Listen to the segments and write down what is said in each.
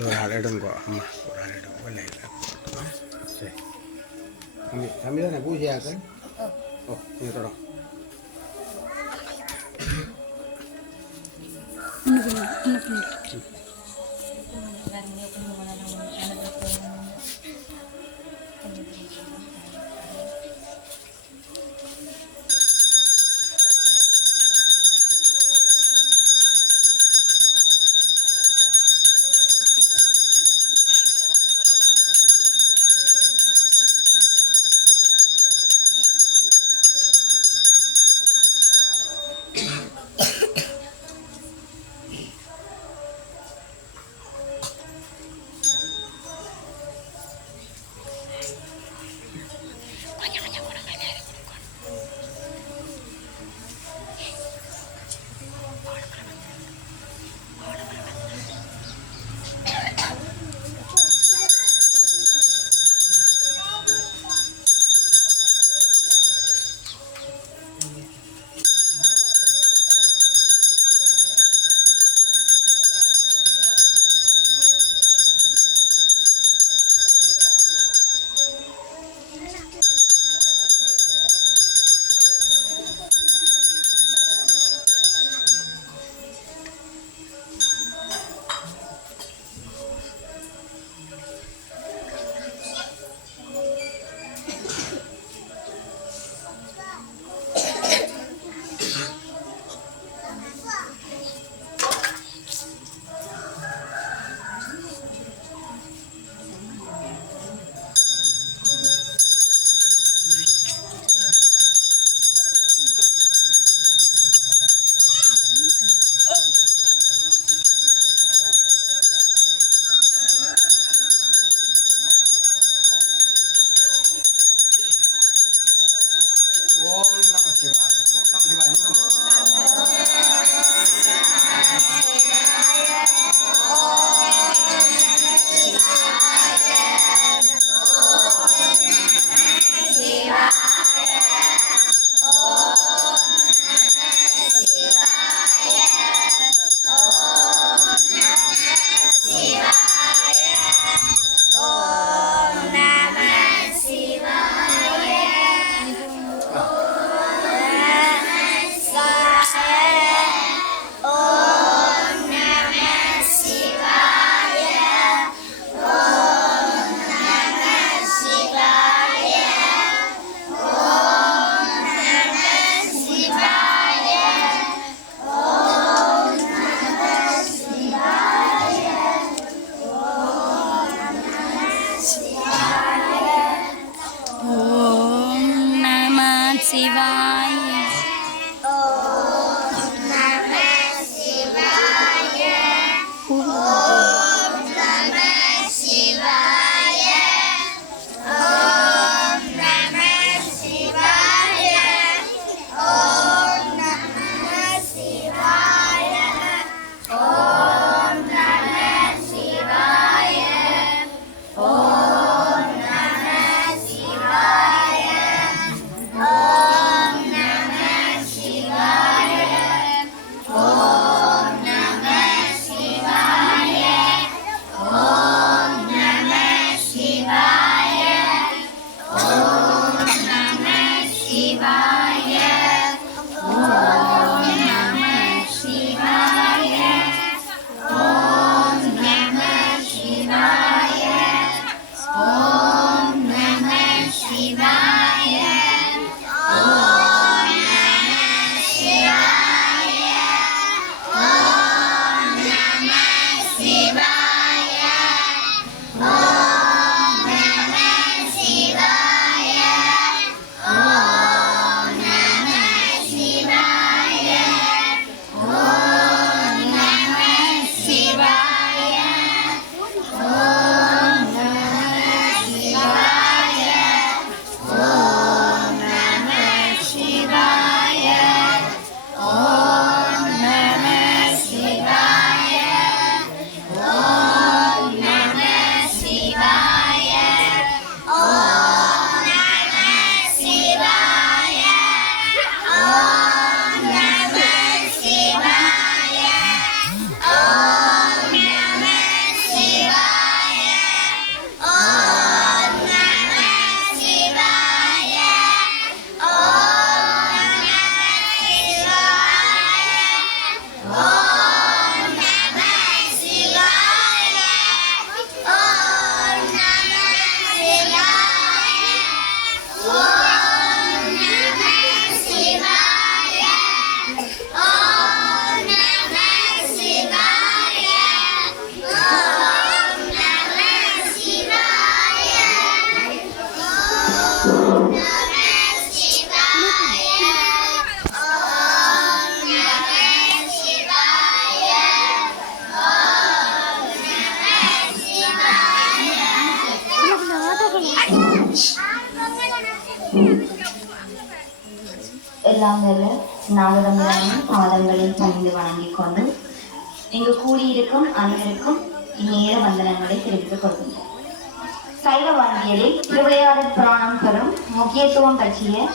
ஒரு ஆள் எடுங்கோ அம்மா ஒரு ஆள் எடுங்கோ இல்லை இல்லை சரி தம்பி தம்பி தானே பூஜையாக்கள் ஓ நீங்கள் தொடங்க எல்லாம் வல்ல நாகதம்பிரானின் பாதங்களில் பணிந்து வணங்கிக் கொண்டு இங்கு கூடியிருக்கும் அனைவருக்கும் இந்நேர வந்தனங்களை தெரிவித்துக் கொள்கின்றோம். சைவ வாழ்வியலில் திருவிளையாடல் புராணம் பெறும் முக்கியத்துவம் பற்றிய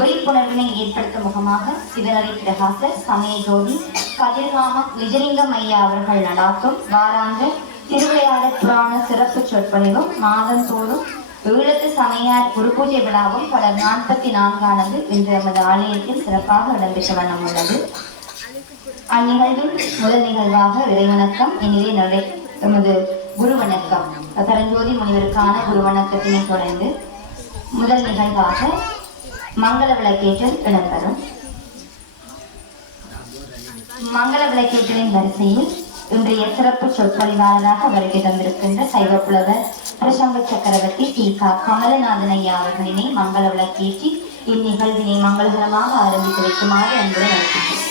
விழிப்புணர்வினை ஏற்படுத்தும் முகமாக சிவனரி பிரகாசர் சமய ஜோதி கதிர்காமம் நிஜலிங்கம் ஐயா அவர்கள் நடாத்தும் வாராந்த திருவிளையாடல் புராண சிறப்பு சொற்பொழிவும் மாதந்தோறும் ஈழத்து சமயார் குரு பூஜை விழாவும் கடல் 44ஆனது இன்று நமது ஆலயத்தில் சிறப்பாக இடம்பெற்ற வண்ணம் உள்ளது. அந்நிகழ்வின் முதல் நிகழ்வாக இறைவணக்கம் இனிதே எமது குரு வணக்கம் பரஞ்சோதி முனிவருக்கான குரு வணக்கத்தினை தொடர்ந்து முதல் நிகழ்வாக மங்கள விளக்கேற்றல் இடம்பெறும். மங்கள விளக்கேற்றலின் வரிசையில் இன்றைய சிறப்பு சொற்பொழிவாளராக வருகை தந்திருக்கின்ற சைவ புலவர் பிரசங்க சக்கரவர்த்தி டி.க. கமலநாதன் ஐயா அவர்களினை மங்கள விளக்கேற்றி இந்நிகழ்வினை மங்களகரமாக ஆரம்பித்து வைக்குமாறு அன்புடன் அழைக்கின்றேன்.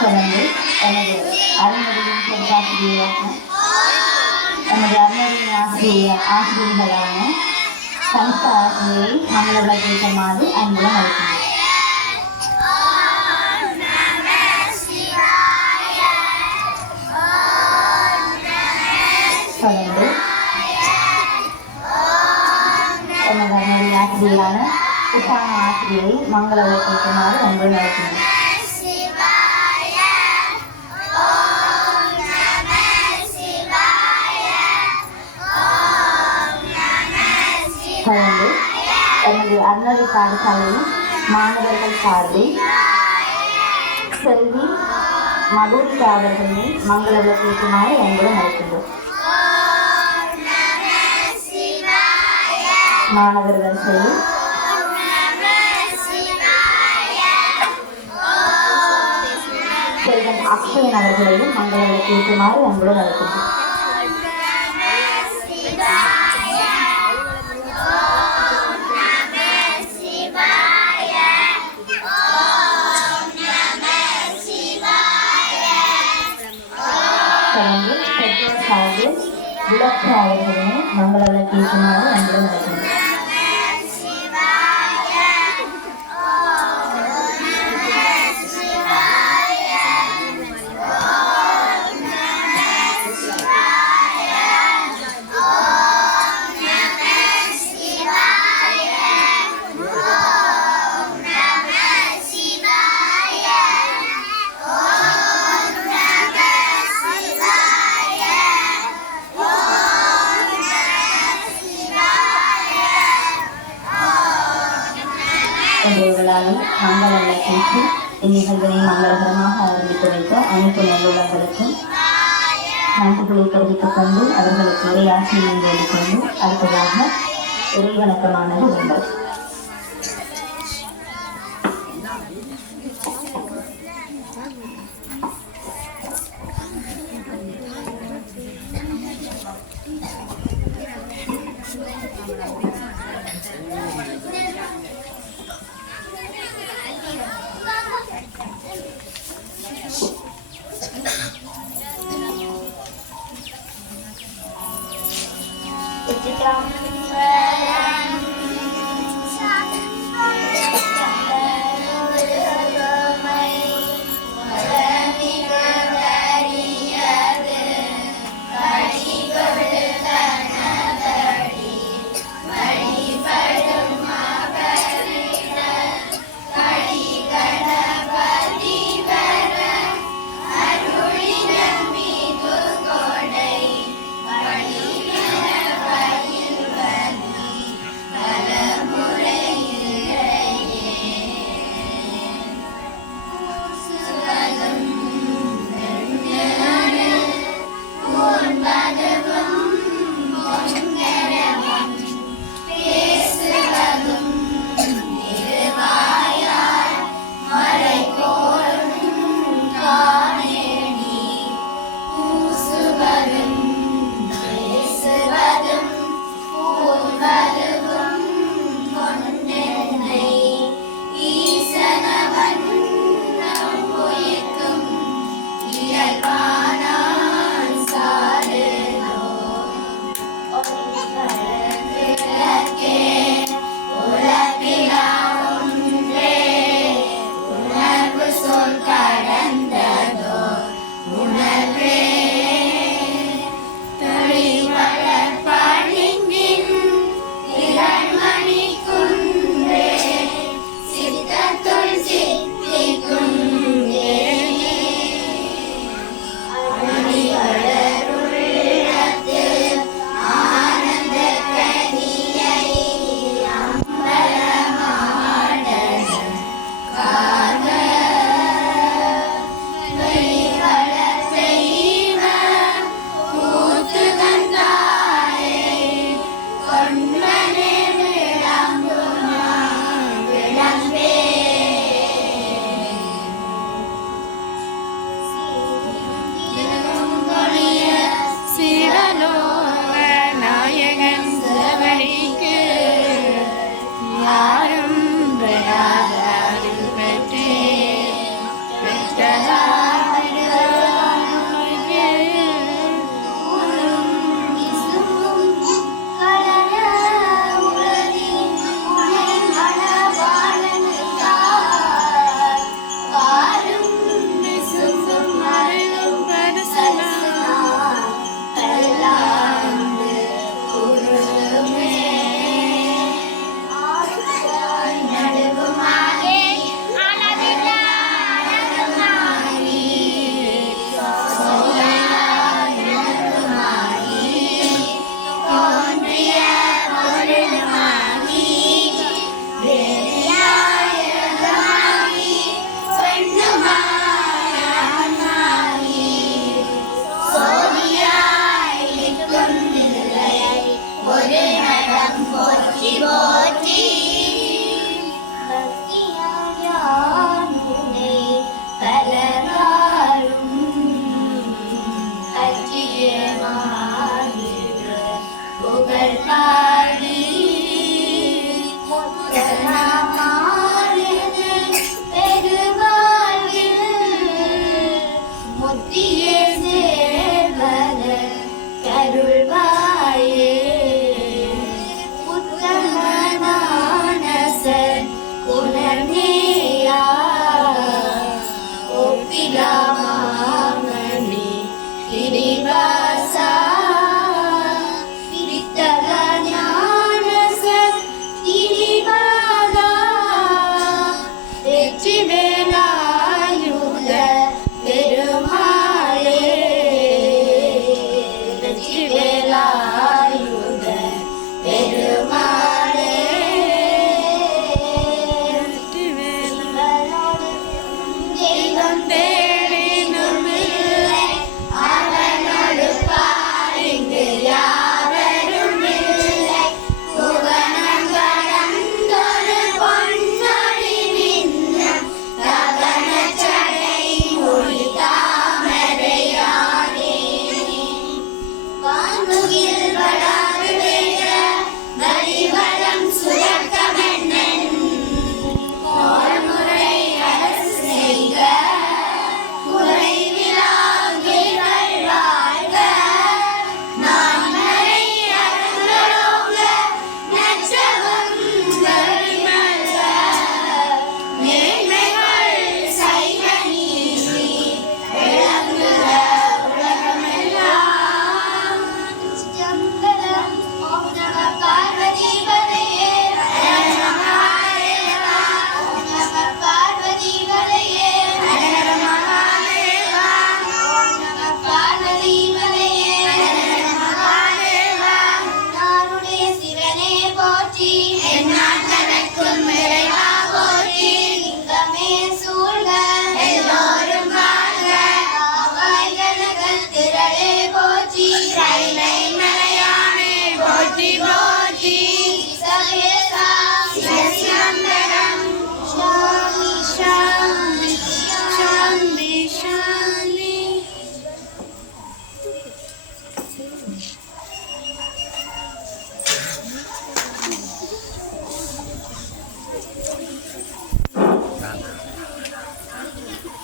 தொடர்ந்து எனது அருள்மொழியின் பொறுப்பாசிரியராக நமது அருள்மொழியின் ஆசிரியர்களான சமஸ்த ஆசிரியரை மங்கள விளக்கேற்றுமாறு அன்புடன் அழைக்கின்றேன். தொடர்ந்து எனது அருள்மொழியின் ஆசிரியரான உஷான ஆசிரியரை மங்கள விளக்கேற்றுமாறு அன்புடன் அழைக்கின்றேன். தொடர்ந்து எனது அருணரி பாடசாலையின் மாணவர்கள் சார்பில் செல்வி மதுரிகா அவர்களை மங்கள விளக்கேற்றுமாறு அன்புடன் அழைக்கின்றோம். மாணவர்கள் செல்வி செல்வன் அக்ஷயன் அவர்களையும் மங்கள விளக்கேற்றுமாறு அன்புடன் அழைக்கின்றோம். தொடர்ந்து பெற்றோர் சார்பில் விளக்கு அவர்களினை மங்கள விளக்கேற்றுமாறு அன்புடன் அழைக்கின்றோம். இவர்களாலும் மங்கள விளக்கேற்றி இந்நிகழ்வினை மங்களகரமாக ஆரம்பித்து வைத்த அனைத்து நல்லுள்ளங்களுக்கும் நன்றிகளை தெரிவித்துக் கொண்டு அவர்களுக்கு உரையாற்றியை வேண்டிக்கொண்டு அடுத்ததாக இறைவணக்கமானது உங்கள் Amen.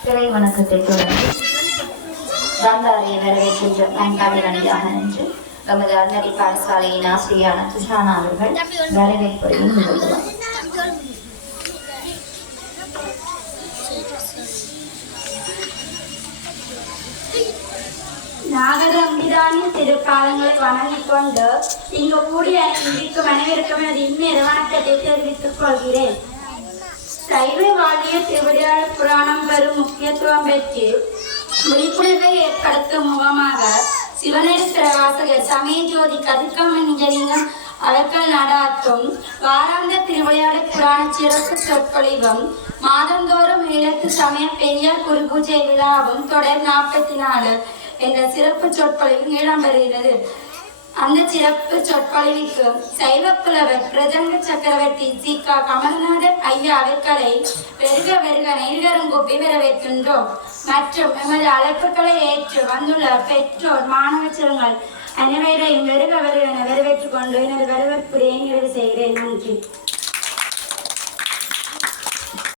இறை வணக்கத்தை தொடர்ந்து தந்தாரை வரவேற்கின்ற அன்பாளி அணியாக நின்று நமது அன்னடி பாடசாலையின் ஆசிரியான சுஷானா அவர்கள் வரவேற்புரையும் நிகழ்த்துவார். நாகதம்பிரானின் திருப்பாதங்களை வணங்கிக் கொண்டு இங்கு கூடிய இருக்கும் அனைவருக்கும் எனது இன்னொரு வணக்கத்தை தெரிவித்துக் கொள்கிறேன். சைவ வாழ்விய திருவிளையாடல் புராணம் பெறும் முக்கியத்துவம் பெற்று விழிப்புணர்வை ஏற்படுத்தும் முகமாக சிவனேஸ்வர வாசகர் சமய ஜோதி கதிர்காமலிங்கம் அவர்கள் நடாத்தும் வாராந்த திருவிளையாடல் புராண சிறப்பு சொற்பொழிவும் மாதந்தோறும் ஈழத்து சமய பெரியார் குரு பூஜை விழாவும் தொடர் 44 என்ற சிறப்பு சொற்பொழிவும் இடம்பெறுகிறது. அந்த சிறப்பு சொற்பொழிவுக்கு சைவ புலவர் பிரஜங்க சக்கரவர்த்தி சி.க. கமல்நாதன் ஐயா அவர்களை வெறுக வெறுக நெருகரும் கூப்பி வரவேற்கின்றோம். மற்றும் எமது அழைப்புகளை ஏற்று வந்துள்ள பெற்றோர் மாணவ செல்வங்கள் அனைவரையும் வெறுக வெறுக வரவேற்றுக் கொண்டு எனது வரவேற்புரையை நிறைவு செய்கிறேன். நன்றி.